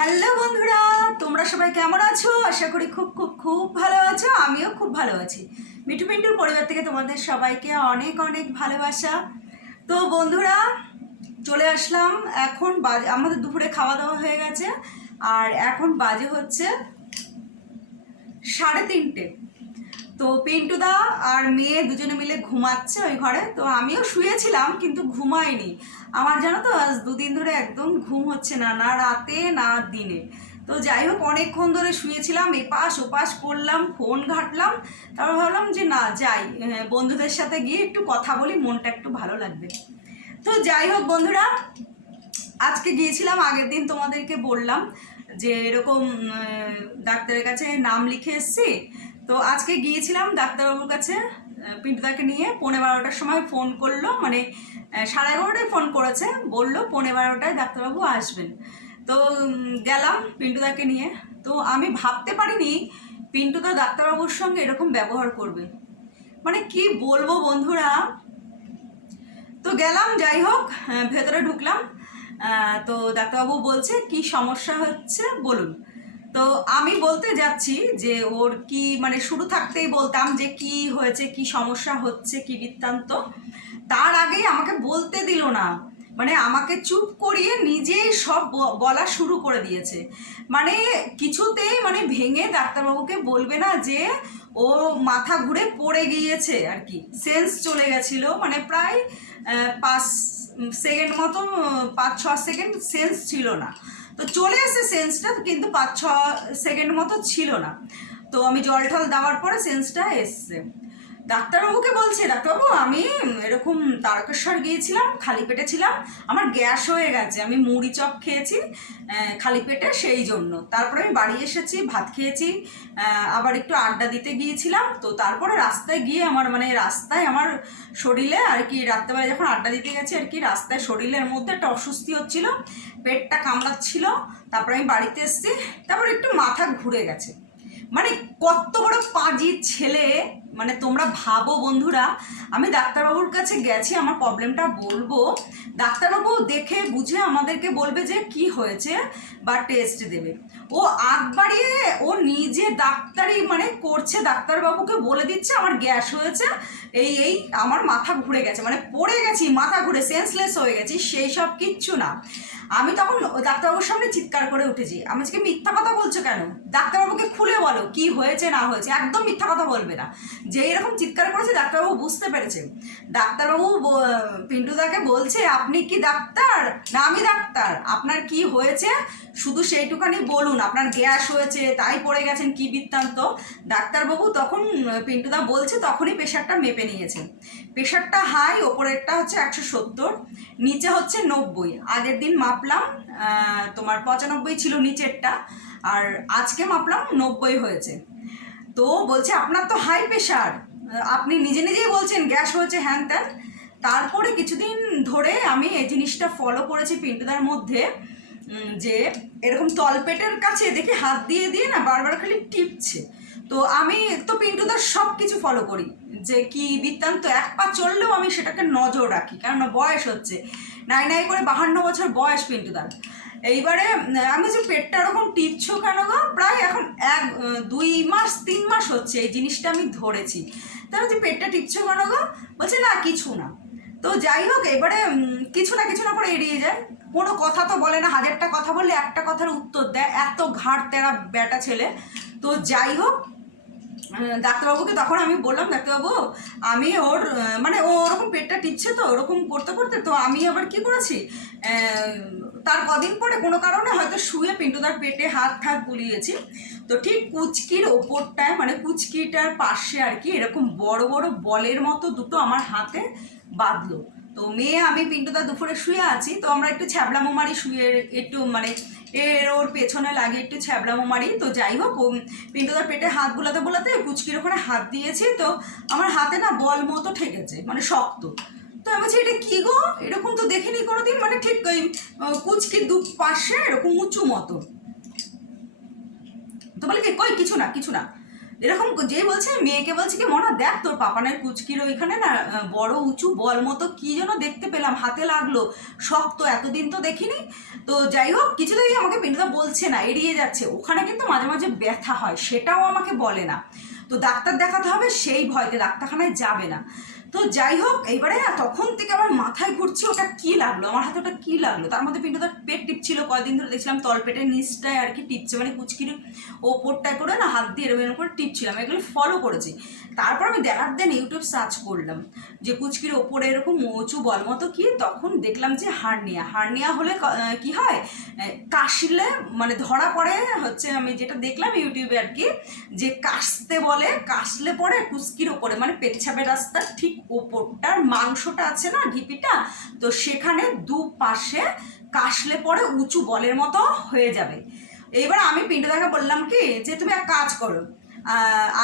Hello বন্ধুরা, তোমরা সবাই কেমন আছো? আশা করি খুব খুব খুব ভালো আছো, আমিও খুব ভালো আছি। মিঠু মিন্টুর পরিবার থেকে তোমাদের সবাইকে অনেক অনেক ভালোবাসা। তো বন্ধুরা, চলে আসলাম। এখন বাজে, আমাদের দুপুরে খাওয়া দাওয়া হয়ে গেছে, আর এখন বাজে হচ্ছে সাড়ে তিনটে। তো পিন্টুদা আর মেয়ে দুজনে মিলে ঘুমাচ্ছে ওই ঘরে। তো আমিও শুয়েছিলাম, কিন্তু ঘুমাইনি। আমার জানো তো, আজ দুদিন ধরে একদম ঘুম হচ্ছে না না রাতে, না দিনে। তো যাই হোক, অনেকক্ষণ ধরে শুয়েছিলাম, এপাশ ওপাশ করলাম, ফোন ঘাটলাম, তারপর ভাবলাম যে না, যাই বন্ধুদের সাথে গিয়ে একটু কথা বলি, মনটা একটু ভালো লাগবে। তো যাই হোক বন্ধুরা, আজকে গিয়েছিলাম, আগের দিন তোমাদেরকে বললাম যে এরকম ডাক্তারের কাছে নাম লিখে এসছি। তো আজকে গিয়েছিলাম ডাক্তারবাবুর কাছে পিন্টুদাকে নিয়ে, পৌনে বারোটার সময় ফোন করল মানে সাড়ে এগারোটায় ফোন করেছে, বলল পৌনে বারোটায় ডাক্তারবাবু আসবেন। তো গেলাম পিন্টুদাকে নিয়ে। তো আমি ভাবতে পারিনি পিন্টুদা ডাক্তারবাবুর সঙ্গে এরকম ব্যবহার করবে। মানে কি বলব বন্ধুরা? তো গেলাম, যাই হোক ভেতরে ঢুকলাম। তো ডাক্তারবাবু বলছে, কি সমস্যা হচ্ছে? বলুন। তো আমি বলতে যাচ্ছি যে ওর কি মানে শুরু থাকতেই বলতাম যে কি হয়েছে, কি সমস্যা হচ্ছে, কি বৃত্তান্ত। তার আগেই আমাকে বলতে দিল না। মানে আমাকে চুপ করিয়ে নিজেই সব বলা শুরু করে দিয়েছে। মানে কিছুতেই মানে ভেঙে ডাক্তারবাবুকে বলবে না যে ও মাথা ঘুরে পড়ে গিয়েছে আর কি। সেন্স চলে গেছিল। মানে প্রায় পাঁচ সেকেন্ড মতো পাঁচ, ছ সেকেন্ড সেন্স ছিল না। তো চলে এসে সেন্সটা কিন্তু পাঁচ ছ সেকেন্ড মতো ছিল না। তো আমি জল ঠল দেওয়ার পরে সেন্সটা এসছে। ডাক্তারবাবুকে বলছে, ডাক্তারবাবু, আমি এরকম তারকেশ্বর গিয়েছিলাম, খালি পেটে ছিলাম, আমার গ্যাস হয়ে গেছে, আমি মুড়ি চপ খেয়েছি খালি পেটে সেই জন্য। তারপরে আমি বাড়ি এসেছি, ভাত খেয়েছি আবার একটু আড্ডা দিতে গিয়েছিলাম, তো তারপরে রাস্তায় গিয়ে আমার মানে রাস্তায় আমার শরীরে আর কি রাত্রেবেলা যখন আড্ডা দিতে গেছি আর কি, রাস্তায় শরীরের মধ্যে একটা অস্বস্তি হচ্ছিল, পেটটা কামড়াচ্ছিল, তারপরে আমি বাড়িতে এসেছি, তারপর একটু মাথা ঘুরে গেছে। মানে কত বড় পাজি ছেলে মানে তোমরা ভাবো বন্ধুরা, আমি ডাক্তারবাবুর কাছে গেছি, আমার প্রবলেমটা বলব। ডাক্তারবাবু দেখে বুঝে আমাদেরকে বলবে যে কি হয়েছে বা টেস্ট দেবে। ও আগ বাড়িয়ে ও নিজে ডাক্তারি মানে করছে, ডাক্তারবাবুকে বলে দিচ্ছে, আমার গ্যাস হয়েছে, এই এই, আমার মাথা ঘুরে গেছে মানে পড়ে গেছি, মাথা ঘুরে সেন্সলেস হয়ে গেছি সেই সব কিচ্ছু না। আমি তখন ডাক্তারবাবুর সামনে চিৎকার করে উঠেছি, আমি আজকে মিথ্যা কথা বলছো কেন? ডাক্তারবাবুকে খুলে বলো কি হয়েছে, না হয়েছে, একদম মিথ্যা কথা বলবে না। যে এরকম চিৎকার করেছে, ডাক্তারবাবু বুঝতে পেরেছে। ডাক্তারবাবু পিন্টুদাকে বলছে, আপনি কি ডাক্তার? না, আমি ডাক্তার। আপনার কি হয়েছে? শুধু সেইটুখানি বলুন, আপনার গ্যাস হয়েছে, তাই পড়ে গেছেন, কি বৃত্তান্ত? ডাক্তারবাবু তখন পিন্টুদা বলছে, তখনই প্রেশারটা মেপে নিয়েছে প্রেশারটা হাই, ওপরেরটা হচ্ছে একশো সত্তর, নিচে হচ্ছে নব্বই। আগের দিন মাপলাম তোমার পঁচানব্বই ছিল নিচেরটা। আর আজকে মাপলাম নব্বই হয়েছে। তো বলছে, আপনার তো হাই প্রেশার আপনি নিজে নিজেই বলছেন গ্যাস হয়েছে, হ্যান ত্যান। তারপরে কিছুদিন ধরে আমি এই জিনিসটা ফলো করেছি পিন্টুদার মধ্যে যে এরকম তলপেটের কাছে দেখি হাত দিয়ে দিয়ে না বারবার খালি টিপছে। তো আমি তো পিন্টুদার সব কিছু ফলো করি, যে কি বৃত্তান্ত, এক পা চললেও আমি সেটাকে নজর রাখি, কেননা বয়স হচ্ছে। নাই নাই করে বাহান্ন বছর বয়স পিন্টুদার। এইবারে আমি যে পেটটা ওরকম টিপছো কেন গো? প্রায় এখন এক দুই মাস, তিন মাস হচ্ছে এই জিনিসটা আমি ধরেছি। তা আমি যে পেটটা টিপছো কেন গো? বলছে, না, কিছু না। তো যাই হোক, এবারে কিছু না কিছু না করে এড়িয়ে যায়। কোনো কথা তো বলে না, হাজারটা কথা বললে একটা কথার উত্তর দেয়। এত ঘাট তেরা বেটা ছেলে। তো যাই হোক ডাক্তারবাবুকে তখন আমি বললাম, ডাক্তারবাবু, আমি ওর মানে ও ওরকম পেটটা টিপছে তো, ওরকম করতে করতে, তো আমি আবার কি করেছি? তার কদিন পরে কোনো কারণে হয়তো শুয়ে পিন্টুদার পেটে হাত ঠাত বুলিয়েছি। তো ঠিক কুচকির ওপরটায় মানে কুচকিটার পাশে আর কি, এরকম বড় বড় বলের মতো দুটো আমার হাতে বাঁধলো। তো মেয়ে, আমি, পিন্টুদা দুপুরে শুয়ে আছি, তো আমরা একটু ছ্যাবলামো মারি শুয়ে একটু মানে এর ওর পেছনে লাগে একটু ছ্যাবলামো মারি তো যাই হোক পিন্টুদার পেটে হাত বোলাতে বোলাতে কুচকির ওখানে হাত দিয়েছি, তো আমার হাতে না বল মতো ঠেকেছে মানে শক্ত। তো আমি বলছি, এটা কি গো? এরকম তো দেখিনি কোনোদিন। মানে ঠিক ওই কুচকির দু পাশে এরকম উঁচু মতো। তো বলে কি, কই, কিছু না কিছু না। এরকম যেই বলছে, মেয়েকে বলছে কি, মনা, দেখ তোর পাপানের কুচকির ওইখানে না বড় উঁচু বল মতো কি যেন দেখতে পেলাম, হাতে লাগল। শক্ত এতদিন তো দেখিনি। তো যাই হোক কিছুতেই আমাকে পিন্টুদা বলছে না, এড়িয়ে যাচ্ছে। ওখানে কিন্তু মাঝে মাঝে ব্যথা হয়, সেটাও আমাকে বলে না। তো ডাক্তার দেখাতে হবে, সেই ভয়তে ডাক্তারখানায় যাবে না। তো যাই হোক, এইবারে তখন থেকে আমার মাথায় ঘুরছে ওটা কি লাগল? আমার হাতে ওটা কি লাগল? তার মধ্যে পিন্টুদার পেট টিপছিল কয়দিন ধরে দেখছিলাম তলপেটের নিচটায় আর কি টিপছে মানে কুচকির ওপরটায় করে না হাত দিয়ে এরকম করে টিপছিলাম, এগুলো ফলো করেছি। তারপর আমি দেখার দেন ইউটিউব সার্চ করলাম, যে কুচকির ওপরে এরকম উঁচু বল মতো কি? তখন দেখলাম যে হার্নিয়া হার্নিয়া হলে কি হয়? কাশলে মানে ধরা পড়ে হচ্ছে আমি যেটা দেখলাম ইউটিউবে আর কি, যে কাশতে বলে, কাশলে পরে কুচকির ওপরে মানে পেচ্ছাপের রাস্তা ঠিক ওপরটার মাংসটা আছে না ঢিপিটা, তো সেখানে দু পাশে কাশলে পরে উঁচু বলের মতো হয়ে যাবে। এবার আমি পিন্টুদাকে বললাম কি, যে তুমি এক কাজ করো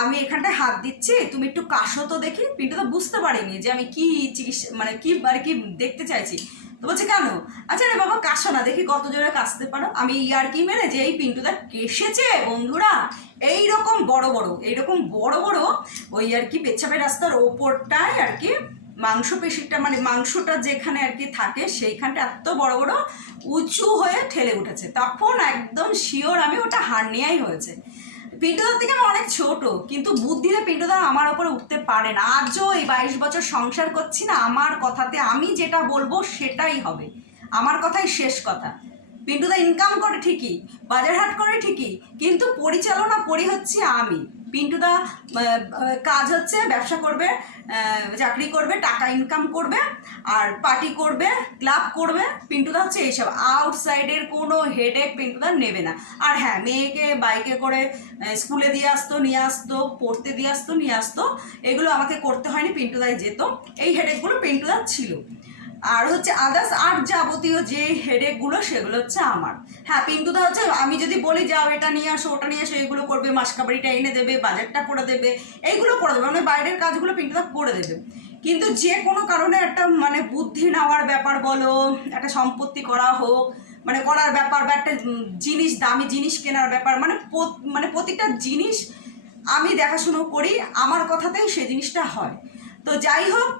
আমি এখানটায় হাত দিচ্ছি, তুমি একটু কাশো তো দেখি। পিন্টু তো বুঝতে পারিনি যে আমি কি চিকিৎসা মানে কি আর কি দেখতে চাইছি। তো বলছে, কেন? আচ্ছা রে বাবা, কাশো না, দেখি কত জোরে কাশতে পারো। আমি ইয়ার কি মেরে যে এই পিন্টুদা কেসেছে বন্ধুরা এই রকম বড় বড়, এইরকম বড় বড় ওই আর কি পেচ্ছাপের রাস্তার ওপরটায় আর কি মাংসপেশিটা মানে মাংসটা যেখানে আর কি থাকে, সেইখানটা এত বড় বড় উঁচু হয়ে ঠেলে উঠেছে। তখন একদম শিওর আমি ওটা হার হার্নিয়াই হয়েছে। পিন্টুদার থেকে আমি অনেক ছোট, কিন্তু বুদ্ধিতে পিন্টুদা আমার ওপরে উঠতে পারে না। আজও এই বাইশ বছর সংসার করছি না, আমার কথাতে আমি যেটা বলব সেটাই হবে। আমার কথাই শেষ কথা। পিন্টুদা ইনকাম করে ঠিকই বাজার হাট করে ঠিকই, কিন্তু পরিচালনা করি হচ্ছে আমি। পিন্টুদা কাজ হচ্ছে ব্যবসা করবে চাকরি করবে, টাকা ইনকাম করবে, আর পার্টি করবে ক্লাব করবে। পিন্টুদা হচ্ছে এইসব। আউটসাইডের কোনো হেডেক পিন্টুদা নেবে না। আর হ্যাঁ মেয়েকে বাইকে করে স্কুলে দিয়ে আসতো, নিয়ে আসতো, পড়তে দিয়ে আসতো, নিয়ে আসতো, এগুলো আমাকে করতে হয়নি পিন্টুদায় যেত। এই হেডেকগুলো পিন্টুদার ছিল। আর হচ্ছে আদার্স আর যাবতীয় যে হেডেকগুলো সেগুলো হচ্ছে আমার। হ্যাঁ পিন্টুদা হচ্ছে, আমি যদি বলি যাও, এটা নিয়ে আসো, ওটা নিয়ে আসো, এগুলো করবে, মাসকাবাড়িটা এনে দেবে, বাজারটা করে দেবে, এইগুলো করে দেবে মানে বাইরের কাজগুলো পিন্টুদা করে দেবে। কিন্তু যে কোনো কারণে একটা মানে বুদ্ধি নেওয়ার ব্যাপার বলো, একটা সম্পত্তি করা হোক মানে করার ব্যাপার বা একটা জিনিস, দামি জিনিস কেনার ব্যাপার মানে মানে প্রতিটা জিনিস আমি দেখাশুনো করি, আমার কথাতেই সে জিনিসটা হয়। তো যাই হোক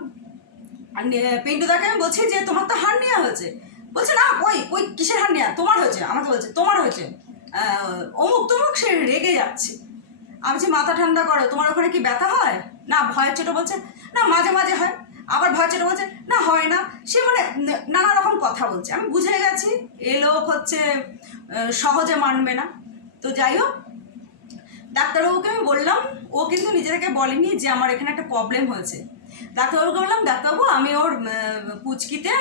আর নে- পিন্টুদাকে আমি বলছি যে তোমার তো হার্নিয়া হয়েছে। বলছে, না, কই কই কিসের হার্নিয়া তোমার হয়েছে, আমাকে বলছে, তোমার হয়েছে। অমুক তমুক সে রেগে যাচ্ছে। আমি যে মাথা ঠান্ডা করো, তোমার ওখানে কি ব্যথা হয়? না, ভয়ের ছোটো বলছে, না, মাঝে মাঝে হয়। আবার ভয় ছোটো বলছে, না, হয় না। সে মানে নানা রকম কথা বলছে। আমি বুঝে গেছি, এ লোক হচ্ছে সহজে মানবে না। তো যাই হোক, ডাক্তারবাবুকে আমি বললাম, ও কিন্তু নিজে থেকে বলেনি যে আমার এখানে একটা প্রবলেম হয়েছে। ডাক্তারবাবুকে বললাম ডাক্তারবাবু আমি ওর আহ, পুচকিতে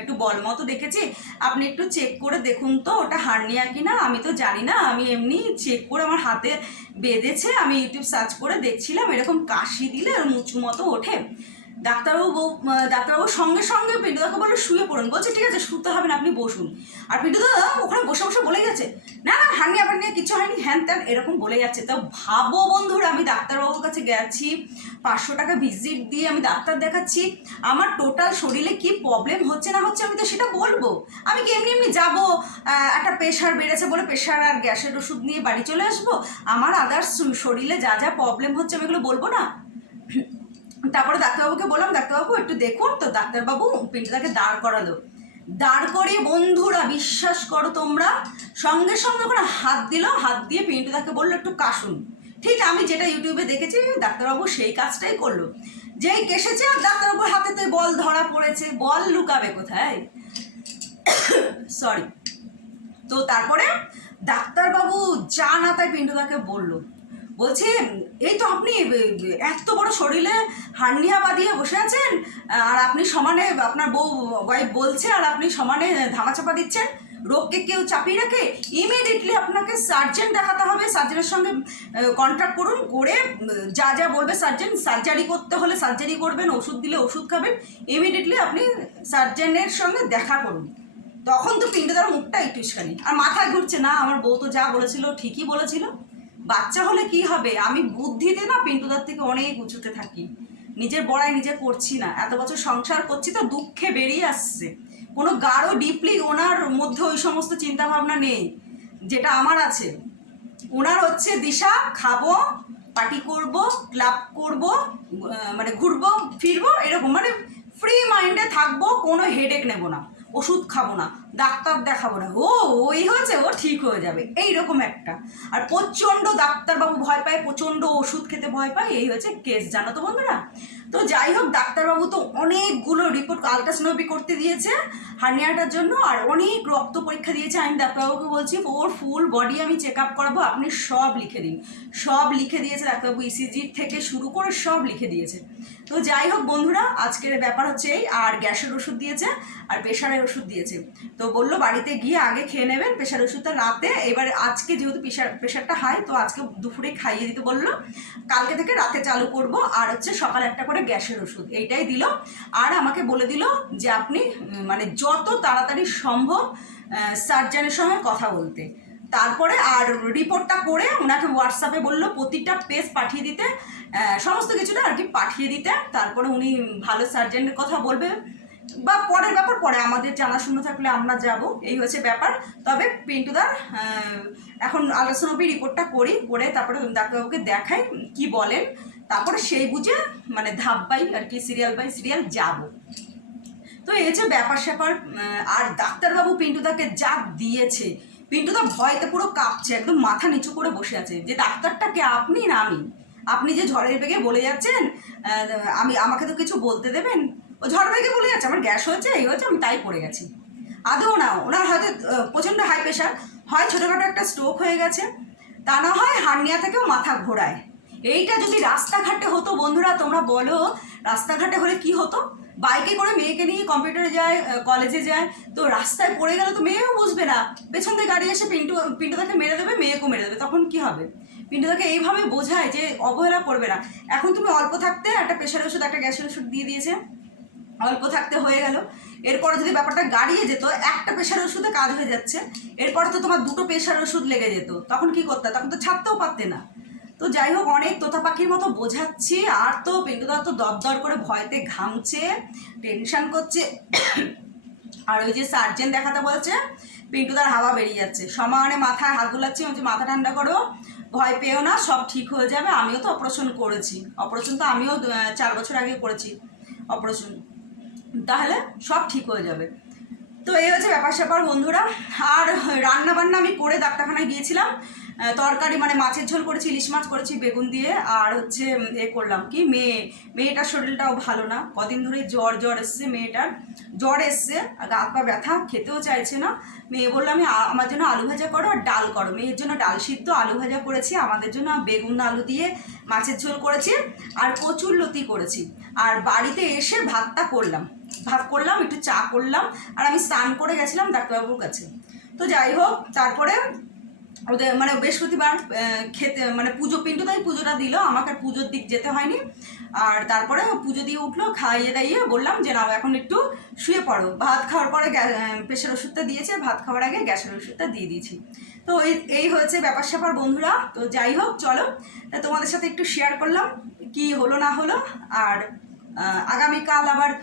একটু বল মতো দেখেছি। আপনি একটু চেক করে দেখুন তো ওটা হার্নিয়া কিনা আমি তো জানি না। আমি এমনি চেক করে আমার হাতে বেঁধেছে আমি ইউটিউব সার্চ করে দেখছিলাম এরকম কাশি দিলে ওর মুচু মতো ওঠে। ডাক্তারবাবু ডাক্তারবাবু সঙ্গে সঙ্গে পিন্টুদাকে বলল শুয়ে পড়ুন। বলছে ঠিক আছে শুতে হবে না আপনি বসুন। আর পিন্টুদা ওখানে বসে বসে বলে গেছে না না হার্নিয়া ফার্নিয়া কিছু হয়নি। হ্যান ত্যান এরকম বলে যাচ্ছে। তো ভাবো বন্ধুরা, আমি ডাক্তারবাবুর কাছে গেছি। পাঁচশো টাকা ভিজিট দিয়ে আমি ডাক্তার দেখাচ্ছি। আমার টোটাল শরীরে কি প্রবলেম হচ্ছে না হচ্ছে আমি তো সেটা বলব। আমি কি এমনি এমনি যাব? একটা প্রেশার বেড়েছে বলে প্রেশার আর গ্যাসের ওষুধ নিয়ে বাড়ি চলে আসব? আমার আদার্স শরীরে যা যা প্রবলেম হচ্ছে আমি এগুলো বলব না? তারপরে ডাক্তারবাবুকে বললাম, ডাক্তারবাবু, একটু দেখুন তো। ডাক্তারবাবু পিন্টুদাকে দাঁড় করালো। দাঁড় করিয়ে বন্ধুরা, বিশ্বাস করো তোমরা, সঙ্গে সঙ্গে ওখানে হাত দিল, হাত দিয়ে পিন্টুদাকে বলল, একটু কাশুন। ঠিক আমি যেটা ইউটিউবে দেখেছি, ডাক্তারবাবু সেই কাজটাই করল। যেই কেসেছে, আর ডাক্তারবাবুর হাতে তো বল ধরা পড়েছে, বল লুকাবে কোথায়? সরি তো তারপরে ডাক্তারবাবু যা না তাই পিন্টুদাকে বলল, বলছে এই তো আপনি এত বড় শরীরে হার্নিয়া বাঁধিয়ে বসে আছেন, আর আপনি সমানে আপনার বউ ওয়াইফ বলছে, আর আপনি সমানে ধামাচাপা দিচ্ছেন, রোগকে কেউ চাপিয়ে রাখে ইমিডিয়েটলি আপনাকে সার্জেন দেখাতে হবে সার্জেনের সঙ্গে কন্ট্যাক্ট করুন, করে, যা যা বলবে সার্জেন সার্জারি করতে হলে সার্জারি করবেন, ওষুধ দিলে ওষুধ খাবেন ইমিডিয়েটলি আপনি সার্জেনের সঙ্গে দেখা করুন। তখন তো পিন্ডদার মুখটা একটু আর মাথায় ঘুরছে, না, আমার বউ তো যা বলেছিল ঠিকই বলেছিল। বাচ্চা হলে কি হবে? আমি বুদ্ধিতে না পিন্টুদার থেকে অনেক উঁচুতে থাকি। নিজের বড়াই নিজে করছি না। এত বছর সংসার করছি তো দুঃখে বেরিয়ে আসছে। কোনো গাঢ় ডিপলি ওনার মধ্যে ওই সমস্ত চিন্তা ভাবনা নেই। যেটা আমার আছে। ওনার হচ্ছে দিশা, খাব, পার্টি করব, ক্লাব করব মানে ঘুরবো, ফিরবো, এরকম। মানে ফ্রি মাইন্ডে থাকব, কোনো হেডেক নেব না। ওষুধ খাব না। ডাক্তার দেখাবো না। ও, ওই হয়েছে, ও ঠিক হয়ে যাবে। এই রকম একটা। আর প্রচণ্ড ডাক্তারবাবু ভয় পায়, প্রচণ্ড ওষুধ খেতে ভয় পায়, এই হয়েছে কেস জানো তো বন্ধুরা? তো যাই হোক, ডাক্তারবাবু তো অনেকগুলো রিপোর্ট আলট্রাসোনোগ্রাফি করতে দিয়েছে হার্নিয়াটার জন্য আর অনেক রক্ত পরীক্ষা দিয়েছে। আমি ডাক্তারবাবুকে বলছি, ওর ফুল বডি আমি চেক আপ করাবো, আপনি সব লিখে দিন। সব লিখে দিয়েছে ডাক্তারবাবু ইসিজির থেকে শুরু করে সব লিখে দিয়েছে। তো যাই হোক বন্ধুরা, আজকের ব্যাপার হচ্ছে এই, আর গ্যাসের ওষুধ দিয়েছে, আর প্রেশারের ওষুধ দিয়েছে। তো বলল, বাড়িতে গিয়ে আগে খেয়ে নেবেন প্রেশার ওষুধটা রাতে। এবার আজকে যেহেতু প্রেশার, প্রেশারটা হাই, তো আজকে দুপুরে খাইয়ে দিতে বলল। কালকে থেকে রাতে চালু করব, আর হচ্ছে সকালে একটা করে গ্যাসের ওষুধ, এইটাই দিল। আর আমাকে বলে দিল যে আপনি মানে যত তাড়াতাড়ি সম্ভব সার্জনের সঙ্গে কথা বলতে। তারপরে আর রিপোর্টটা করে ওনাকে হোয়াটসঅ্যাপে বলল, প্রতিটা পেজ পাঠিয়ে দিতে সমস্ত কিছুটা আর কি পাঠিয়ে দিতে। তারপরে উনি ভালো সার্জেনের কথা বলবে। বা পরের ব্যাপার, পরে আমাদের জানাশোনা থাকলে আমরা যাব। এই হচ্ছে ব্যাপার। তবে পিন্টুদার এখন আলোচনাপি রিপোর্টটা করি, করে তারপরে ডাক্তারবাবুকে দেখাই কি বলেন। তারপরে সেই বুঝে মানে ধাপ বাই আর কি সিরিয়াল বাই সিরিয়াল যাব। তো এই হচ্ছে ব্যাপার স্যাপার আর ডাক্তারবাবু পিন্টুদাকে যা দিয়েছে, পিন্টুদা ভয়তে পুরো কাঁপছে, একদম মাথা নিচু করে বসে আছে। যে ডাক্তারটাকে আপনি না আমি, আপনি যে ঝড়ের বেগে বলে যাচ্ছেন আমি, আমাকে তো কিছু বলতে দেবেন? ও ঝড় বেগে বলে যাচ্ছে, আমার গ্যাস হয়েছে, এই হচ্ছে আমি তাই পড়ে গেছি। আদৌ না, ওনার হয়তো প্রচণ্ড হাই প্রেশার হয় ছোটোখাটো একটা স্ট্রোক হয়ে গেছে, তা না হয় হার্নিয়া থেকেও মাথা ঘোরায়। এইটা যদি রাস্তাঘাটে হতো, বন্ধুরা, তোমরা বলো, রাস্তাঘাটে হলে কি হতো? বাইকে করে মেয়েকে নিয়ে কম্পিউটারে যায় কলেজে যায়, তো রাস্তায় পড়ে গেলে তো মেয়েও বুঝবে না। পেছন থেকে গাড়ি এসে পিন্টু, পিন্টুদাকে মেরে দেবে, মেয়েকেও মেরে দেবে, তখন কি হবে? পিন্টুদাকে এইভাবে বোঝায় যে অবহেলা করবে না। এখন তুমি অল্প থাকতে একটা প্রেশার ওষুধ, একটা গ্যাসের ওষুধ দিয়ে দিয়েছে। অল্প থাকতে হয়ে গেল। এরপরে যদি ব্যাপারটা গাড়িয়ে যেত, একটা প্রেশার ওষুধে কাজ হয়ে যাচ্ছে। এরপরে তো তোমার দুটো প্রেশার ওষুধ লেগে যেত। তখন কি করতে? তখন তো ছাড়তেও পারতে না। তো যাই হোক, অনেক তোতা পাখির মতো বোঝাচ্ছি। আর তো পিন্টুদা তো দরদর করে ভয়তে ঘামছে টেনশন করছে। আর ওই যে সার্জেন দেখাতে বলছে, পিন্টুদার হাওয়া বেরিয়ে যাচ্ছে। সমানে মাথায় হাত বুলাচ্ছি বলছি, মাথা ঠান্ডা করো, ভয় পেও না, সব ঠিক হয়ে যাবে। আমিও তো অপারেশন করেছি। অপারেশন তো আমিও চার বছর আগে করেছি। অপারেশন তাহলে সব ঠিক হয়ে যাবে। তো এই হচ্ছে ব্যাপার স্যাপার বন্ধুরা। আর রান্না বান্না আমি করে ডাক্তারখানায় গিয়েছিলাম। তরকারি মানে মাছের ঝোল করেছি, ইলিশ মাছ করেছি, বেগুন দিয়ে। আর হচ্ছে এ করলাম কি, মেয়ে, মেয়েটার শরীরটাও ভালো না। কদিন ধরে জ্বর জ্বর এসছে মেয়েটার। জ্বর এসছে গা পা ব্যথা, খেতেও চাইছে না। মেয়ে বলল, আমি আমার জন্য আলু ভাজা করো আর ডাল করো। মেয়ের জন্য ডাল সিদ্ধ, আলু ভাজা করেছি, আমাদের জন্য বেগুন, আলু দিয়ে মাছের ঝোল করেছি, আর কচুর লতি করেছি। আর বাড়িতে এসে ভাতটা করলাম। ভাত করলাম, একটু চা করলাম, আর আমি স্নান করে গেছিলাম ডাক্তারবাবুর কাছে। তো যাই হোক, তারপরে ওদের মানে বৃহস্পতিবার খেতে মানে পুজো পিন্টু তাই পুজোটা দিল, আমাকে আর পুজোর দিক যেতে হয়নি। আর তারপরে পুজো দিয়ে উঠল, খাইয়ে দাইয়ে বললাম যে না এখন একটু শুয়ে পড়ো। ভাত খাওয়ার পরে প্রেশার ওষুধটা দিয়েছে, ভাত খাওয়ার আগে গ্যাসের ওষুধটা দিয়ে দিয়েছি। তো এই এই হয়েছে ব্যাপার স্যাপার, বন্ধুরা। তো যাই হোক, চলো তোমাদের সাথে একটু শেয়ার করলাম, কি হলো না হলো, আর আগামীকাল আবার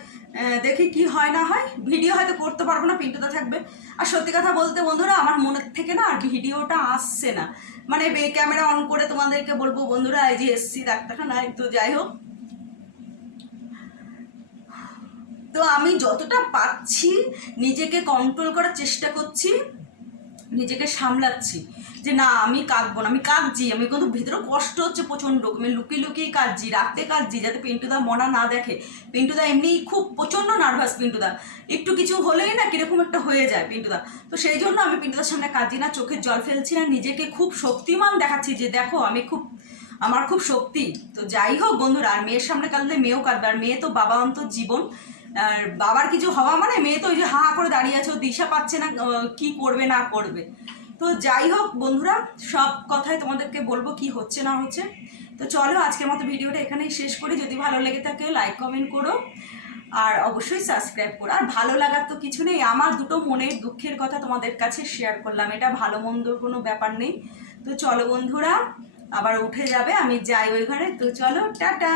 দেখি কি হয় না হয়। ভিডিও হয়তো করতে পারব না পিন্টুটা থাকবে। আর সত্যি কথা বলতে বন্ধুরা, আমার মনের থেকে না আর ভিডিওটা আসছে না। মানে বে- ক্যামেরা অন করে তোমাদেরকে বলব, বন্ধুরা, এই যে এসছি ডাক্তারখানায় তো যাই হোক। তো আমি যতটা পাচ্ছি, নিজেকে কন্ট্রোল করার চেষ্টা করছি, নিজেকে সামলাচ্ছি। যে না, আমি কাঁদবো না, আমি কাঁদছি, আমি কিন্তু ভিতরে কষ্ট হচ্ছে প্রচণ্ড, আমি লুকিয়ে লুকিয়ে কাঁদছি রাতে কাঁদছি, যাতে পিন্টুদা মনা না দেখে। পিন্টুদা এমনি খুব প্রচণ্ড নার্ভাস পিন্টুদা। একটু কিছু হলেই না কীরকম একটা হয়ে যায় পিন্টুদা। তো সেই জন্য আমি পিন্টুদার সামনে কাঁদছি না চোখের জল ফেলছি না, নিজেকে খুব শক্তিমান দেখাচ্ছি যে দেখো, আমি খুব, আমার খুব শক্তি। তো যাই হোক বন্ধুরা, আর মেয়ের সামনে কাঁদলে মেয়েও কাঁদবে, আর মেয়ে তো বাবা অন্তর জীবন। আর বাবার কিছু হওয়া মানে মেয়ে তো ওই যে হা হা করে দাঁড়িয়ে আছে, ও দিশা পাচ্ছে না কি করবে, না করবে। তো যাই হোক, বন্ধুরা, সব কথাই তোমাদেরকে বলব কি হচ্ছে না হচ্ছে। তো চলো, আজকের মতো ভিডিওটা এখানেই শেষ করি। যদি ভালো লেগে থাকে লাইক কমেন্ট করো। আর অবশ্যই সাবস্ক্রাইব করো। আর ভালো লাগার তো কিছু নেই, আমার দুটো মনের দুঃখের কথা তোমাদের কাছে শেয়ার করলাম। এটা ভালো মন্দর কোনো ব্যাপার নেই। তো চলো, বন্ধুরা, আবার উঠে যাবে, আমি যাই ওই ঘরে। তো চলো, টাটা!